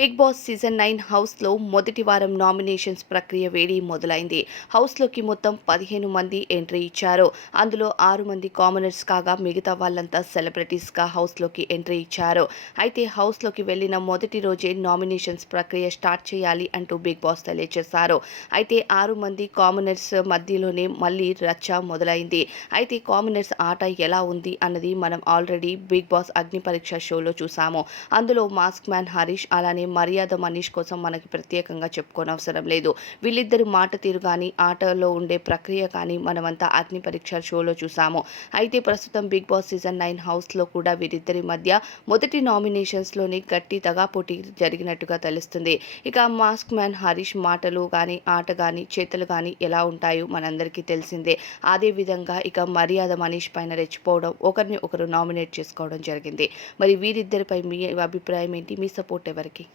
Big boss season 9 హౌస్లో మొదటి వారం నామినేషన్స్ ప్రక్రియ వేడి మొదలైంది. హౌస్లోకి మొత్తం 15 మంది ఎంట్రీ ఇచ్చారు. అందులో 6 మంది కామనర్స్ కాగా మిగతా వాళ్ళంతా సెలబ్రిటీస్గా హౌస్లోకి ఎంట్రీ ఇచ్చారు. అయితే హౌస్లోకి వెళ్లిన మొదటి రోజే నామినేషన్స్ ప్రక్రియ స్టార్ట్ చేయాలి అంటూ బిగ్ బాస్ తెలియజేశారు. అయితే 6 మంది కామనర్స్ మధ్యలోనే మళ్ళీ రచ్చ మొదలైంది. అయితే కామనర్స్ ఆట ఎలా ఉంది అన్నది మనం ఆల్రెడీ బిగ్ బాస్ అగ్ని పరీక్ష షోలో చూసాము. అందులో మాస్క్ మ్యాన్ హరీష్ అలానే మర్యాద మనీష్ కోసం మనకి ప్రత్యేకంగా చెప్పుకోనవసరం లేదు. వీళ్ళిద్దరి మాట తీరు కానీ ఆటలో ఉండే ప్రక్రియ కానీ మనమంతా అగ్ని పరీక్ష షోలో చూసాము. అయితే ప్రస్తుతం బిగ్ బాస్ సీజన్ 9 హౌస్లో కూడా వీరిద్దరి మధ్య మొదటి నామినేషన్స్లోని గట్టి తగాపోటీ జరిగినట్టుగా తెలుస్తుంది. ఇక మాస్క్ మ్యాన్ హరీష్ మాటలు కానీ ఆట కానీ చేతలు కానీ ఎలా ఉంటాయో మనందరికీ తెలిసిందే. అదే విధంగా ఇక మర్యాద మనీష్ పైన రెచ్చిపోవడం, ఒకరిని ఒకరు నామినేట్ చేసుకోవడం జరిగింది. మరి వీరిద్దరిపై మీ అభిప్రాయం ఏంటి? మీ సపోర్ట్ ఎవరికి?